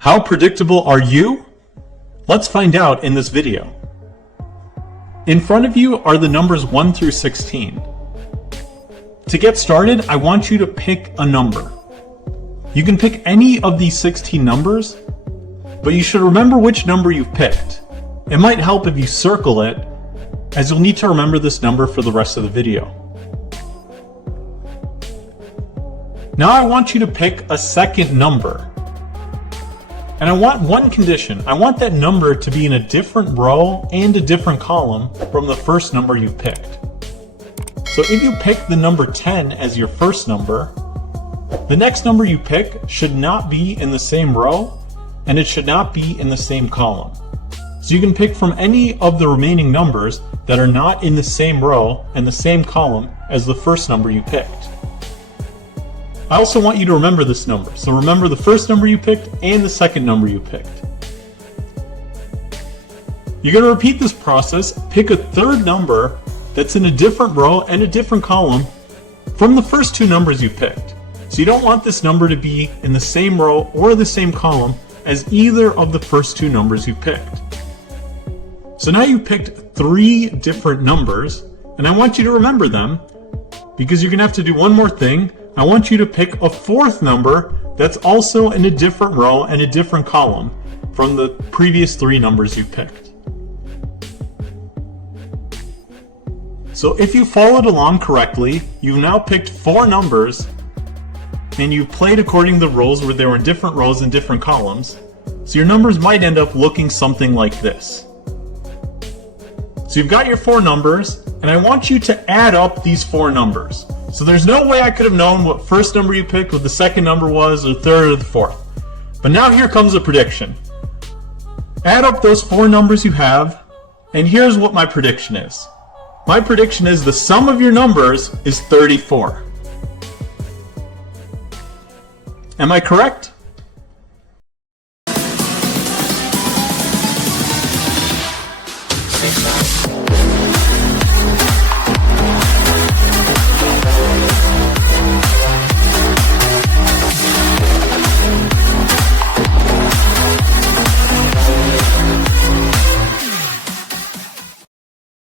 How predictable are you? Let's find out in this video. In front of you are the numbers 1 through 16. To get started, I want you to pick a number. You can pick any of these 16 numbers, but you should remember which number you've picked. It might help if you circle it, as you'll need to remember this number for the rest of the video. Now I want you to pick a second number. And I want one condition. I want that number to be in a different row and a different column from the first number you picked. So if you pick the number 10 as your first number, the next number you pick should not be in the same row and it should not be in the same column. So you can pick from any of the remaining numbers that are not in the same row and the same column as the first number you picked. I also want you to remember this number. So remember the first number you picked and the second number you picked. You're going to repeat this process. Pick a third number that's in a different row and a different column from the first two numbers you picked. So you don't want this number to be in the same row or the same column as either of the first two numbers you picked. So now you picked 3 different numbers, and I want you to remember them because you're going to have to do one more thing. I want you to pick a fourth number that's also in a different row and a different column from the previous 3 numbers you picked. So if you followed along correctly, you've now picked 4 numbers and you've played according to the rows where they were in different rows and different columns. So your numbers might end up looking something like this. So you've got your 4 numbers, and I want you to add up these 4 numbers. So there's no way I could have known what first number you picked, what the second number was, or third or the fourth. But now here comes a prediction. Add up those 4 numbers you have, and here's what my prediction is. My prediction is the sum of your numbers is 34. Am I correct?